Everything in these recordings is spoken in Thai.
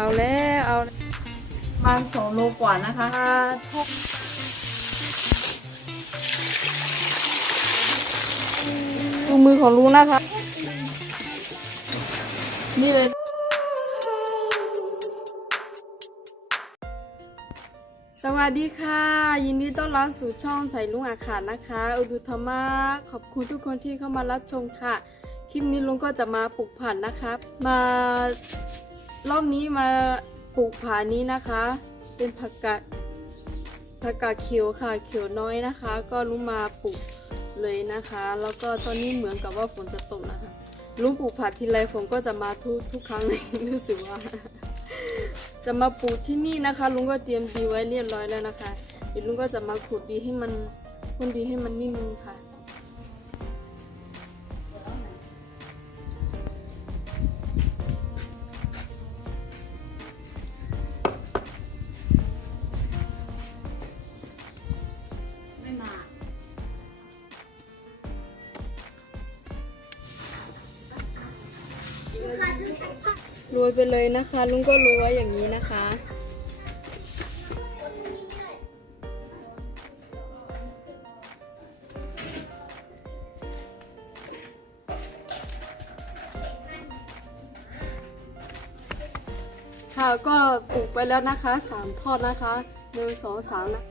เอาแล้วเอาแล้วประมาณสองโลกว่านะคะทอดดูมือของลุงนะคะ นี่เลย สวัสดีค่ะ ยินดีต้อนรับสู่ช่องใส่ลุงอาขาดนะคะอุดุธรรมะขอบคุณทุกคนที่เข้ามารับชมค่ะ คลิปนี้ลุงก็จะมาปลูกผันนะคะ มา รอบนี้มาปลูกผานี้นะคะ เป็นผักกาดผักกาดเขียวค่ะเขียวน้อยนะคะ ก็ลุงมาปลูกเลยนะคะ แล้วก็ตอนนี้เหมือนกับว่าฝนจะตกนะคะลุงปลูกผักทีไรฝนก็จะมาทุกทุกครั้งเลยรู้สึกว่า จะมาปลูกที่นี่นะคะ ลุงก็เตรียมดีไว้เรียบร้อยแล้วนะคะเดี๋ยวลุงก็จะมาขุดดีให้มันพ่นดีให้มันนิ่มค่ะ โรยไปเลยนะคะ ลุงก็โรยไว้อย่างนี้นะคะ ค่ะก็ปลูกไปแล้วนะคะสามทอดนะคะหนึ่งสองสามนะ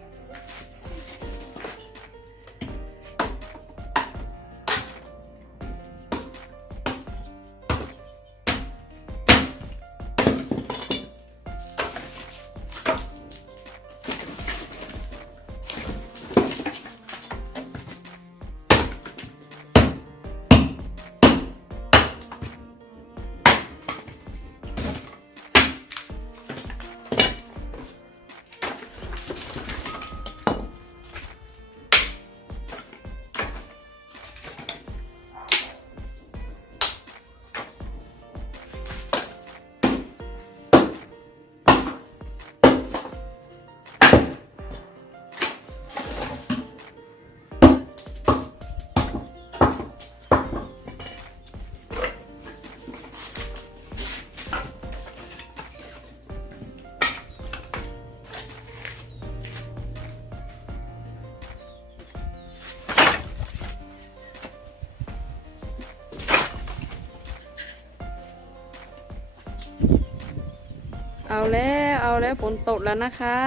เอาแล้วเอาแล้วฝนตกแล้วนะคะ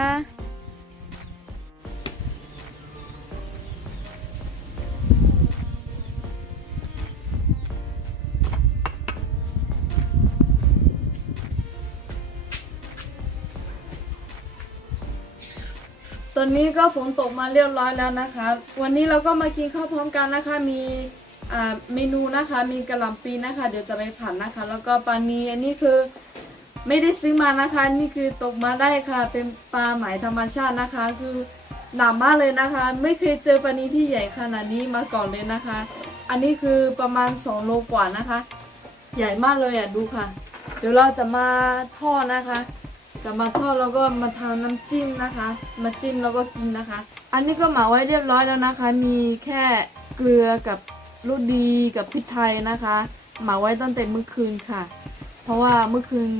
ตอนนี้ก็ฝนตกมาเรียบร้อยแล้วนะคะ วันนี้เราก็มากินข้าวพร้อมกันนะคะ มีอ่าเมนูนะคะ มีกระหล่ำปีนะคะ เดี๋ยวจะไปผัดนะคะ แล้วก็ปลานีอันนี้คือ ไม่ได้ซื้อมานะคะ นี่คือตกมาได้ค่ะ เป็นปลาไหมธรรมชาตินะคะ คือหนามากเลยนะคะ ไม่เคยเจอปลานี้ที่ใหญ่ขนาดนี้มาก่อนเลยนะคะ อันนี้คือประมาณ2โลกว่านะคะ ใหญ่มากเลยอะดูค่ะ เดี๋ยวเราจะมาทอดนะคะ จะมาทอดแล้วก็มาทำน้ำจิ้มนะคะ มาจิ้มแล้วก็กินนะคะ อันนี้ก็หมาไว้เรียบร้อยแล้วนะคะ มีแค่เกลือกับลูกดีกับพริกไทยนะคะ หมาไว้ตั้งแต่เมื่อคืนค่ะ เพราะว่าเมื่อคืน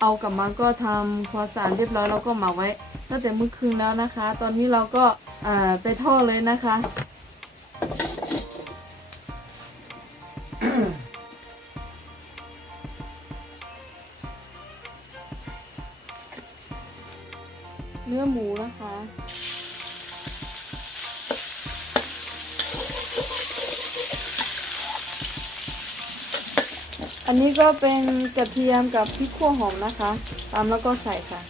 เอากลับมาก็ทำความสะอาดเรียบร้อยแล้วก็หมาไว้ตั้งแต่เมื่อคืนแล้วนะคะ ตอนนี้เราก็อ่าไปทอดเลยนะคะ เนื้อหมูนะคะ อันนี้ก็เป็นกระเทียมกับพริกขั่วหอมนะคะ ตามแล้วก็ใส่ค่ะ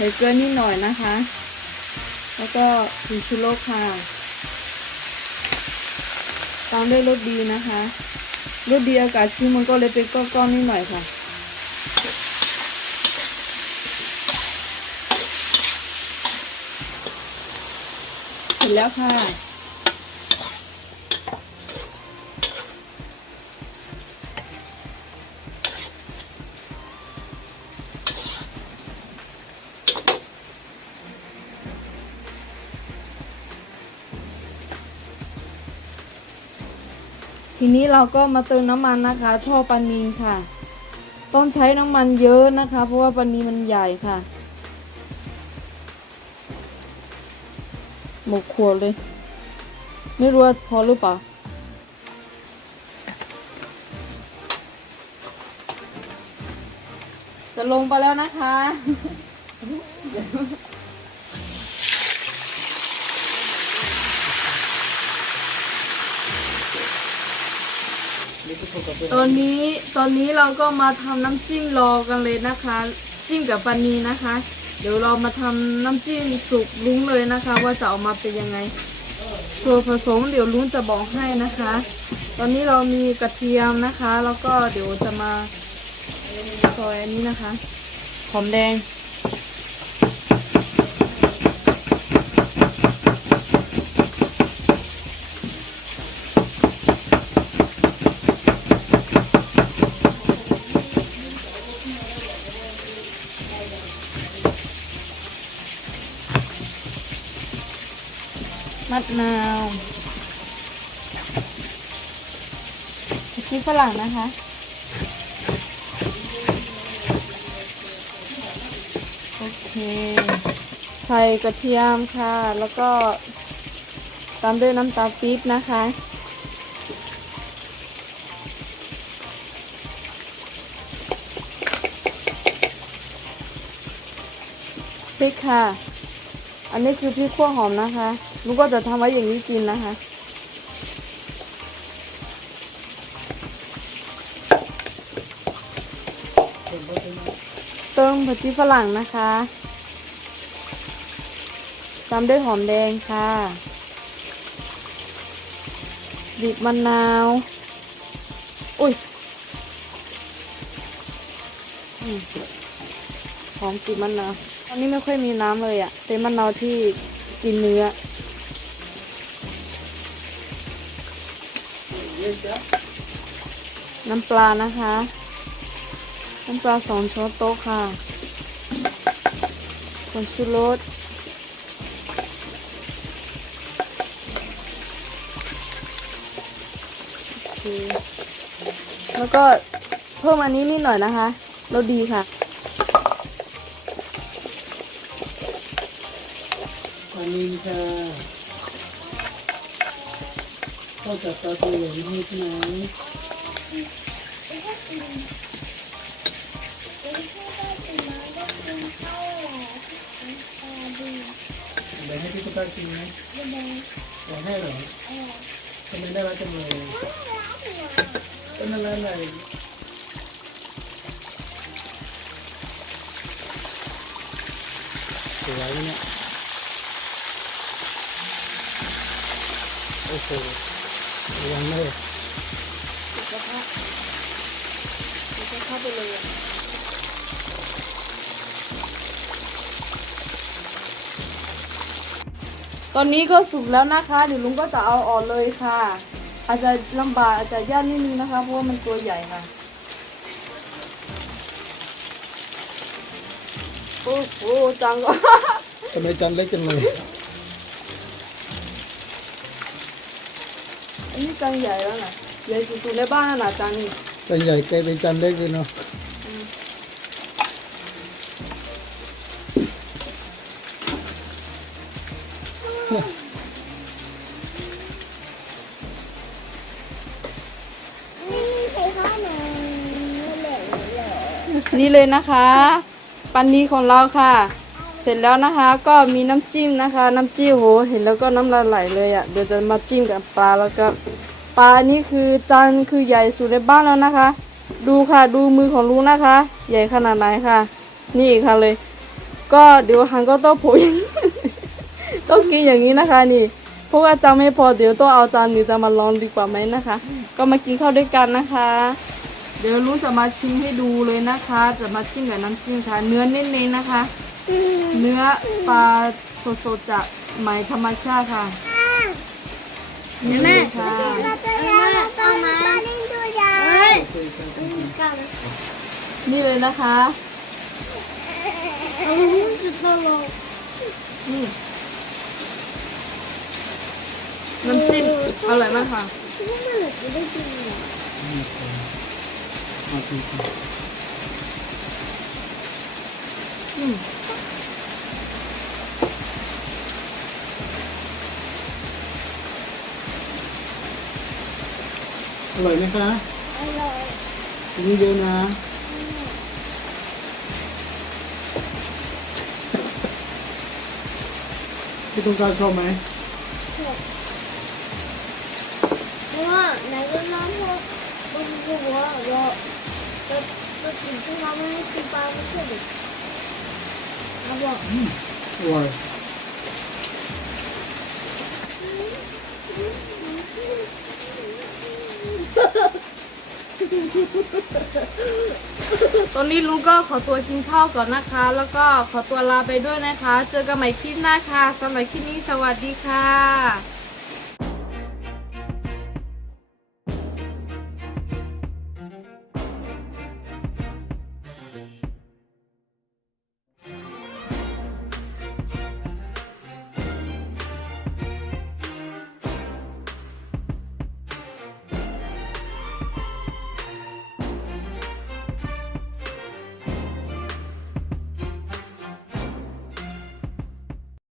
ใส่เกลือนิดหน่อยนะคะ แล้วก็ผงชูรสค่ะตามด้วยรสดีนะคะรสดีอากาศชื้นมันก็เลยเป็นก้อนๆนิดหน่อยค่ะเสร็จแล้วค่ะ ทีนี้เราก็มาเติมน้ำมันนะคะท่อปานินค่ะ ต้องใช้น้ำมันเยอะนะคะ เพราะว่าปานินมันใหญ่ค่ะ หมกขวดเลย ไม่รู้ว่าพอหรือเปล่าจะลงไปแล้วนะคะ ตอนนี้ตอนนี้เราก็มาทำน้ำจิ้มรอกันเลยนะคะ จิ้มกับปานีนะคะ เดี๋ยวเรามาทำน้ำจิ้มสุกลุ้งเลยนะคะ ว่าจะออกมาเป็นยังไงส่วนผสมเดี๋ยวลุ้งจะบอกให้นะคะ ตอนนี้เรามีกระเทียมนะคะ แล้วก็เดี๋ยวจะมาซอยอันนี้นะคะหอมแดง มะนาว ชีฝรั่งนะคะ โอเค ใส่กระเทียมค่ะ แล้วก็ตามด้วยน้ำตาลปี๊บนะคะ พริกค่ะ อันนี้คือพริกขั่วหอมนะคะ ลูกก็จะทำไว้อย่างนี้กินนะคะ เติมผักชีฝรั่งนะคะตามด้วยหอมแดงค่ะบีบมะนาว อุ้ยหอมกลิ่นมะนาวอันนี้ไม่ค่อยมีน้ำเลยอะ่ะเป็นมะนาวที่กินเนื้อน้ำปลานะคะ น้ำปลาสองช้อนโต๊ะค่ะผงชูรสแล้วก็เพิ่มอันนี้นิดหน่อยนะคะรสดีค่ะอันนี้ค่ะก็จะตัดตัวเหลืองให้ใช่ไหม เดี๋ยวให้พี่ตุ๊กตากินไหมอยากให้เหรอทำไมได้รักจังเลยก็นั่นแหละเลยสวยไหมเนี่ยโอ้โหยังไม่ปิดกระทะปิดกระทะไปเลย ตอนนี้ก็สุกแล้วนะคะเดี๋ยวลุงก็จะเอาออกเลยค่ะ อาจจะลำบากอาจจะยากนิดนึงนะคะ เพราะว่ามันตัวใหญ่ค่ะโอ้โหจังก็ ทำไมจานเล็กจังเลยอันนี้จังใหญ่แล้วนะใหญ่สุดๆในบ้านแล้วนะจังนี่จานใหญ่กลายเป็นจานเล็กเลยเนาะ ไม่มีใครเข้ามาเหลือเลือนี่เลยนะคะ ปันนี้ของเราค่ะ เสร็จแล้วนะคะก็มีน้ำจิ้มนะคะ น้ำจิ้มโหเห็นแล้วก็น้ำลายไหลเลยอะ่ะเดี๋ยวจะมาจิ้มกับปลาแล้วก็ปลานี่คือจานคือใหญ่สุดในบ้านแล้วนะคะ ดูค่ะดูมือของลุงนะคะ ใหญ่ขนาดไหนค่ะ นี่อีกค่ะเลย ก็เดี๋ยวหังก็ต้องโผล่อย่างนี้ ต้องกินอย่างนี้นะคะนี่เพราะว่าจานไม่พอเดี๋ยวต้องเอาจานนี้จะมาลองดีกว่าไหมนะคะ ก็มากินข้าวด้วยกันนะคะ เดี๋ยวลุงจะมาชิมให้ดูเลยนะคะ จะมาจิ้มกับน้ำจิ้มค่ะ เนื้อเน้นๆนะคะ เนื้อปลาสดๆจากไหมธรรมชาติค่ะนี่เลยค่ะเราจะยาวเอามาปลาดิ้นตัวยาวเคยกันจริงนี่เลยนะคะเอาจุดตลก นี่น้ำจิ้มอร่อยมากค่ะไม่เหมือนจะได้กินเลยๆนี่ค่ะเอาจริงอืมๆอร่อยไหมคะอร่อยกินเยอะๆนะพี่ต้องการชอบไหมชอบ ว่าไหนก็น้ำพอคนบอกว่าเราเราเรากินที่เราไม่ให้กินปลาไม่ใช่หรือเราบอกอร่อยตอนนี้ลุงก็ขอตัวกินข้าวก่อนนะคะ แล้วก็ขอตัวลาไปด้วยนะคะ เจอกันใหม่คลิปหน้าค่ะสำหรับคลิปนี้สวัสดีค่ะ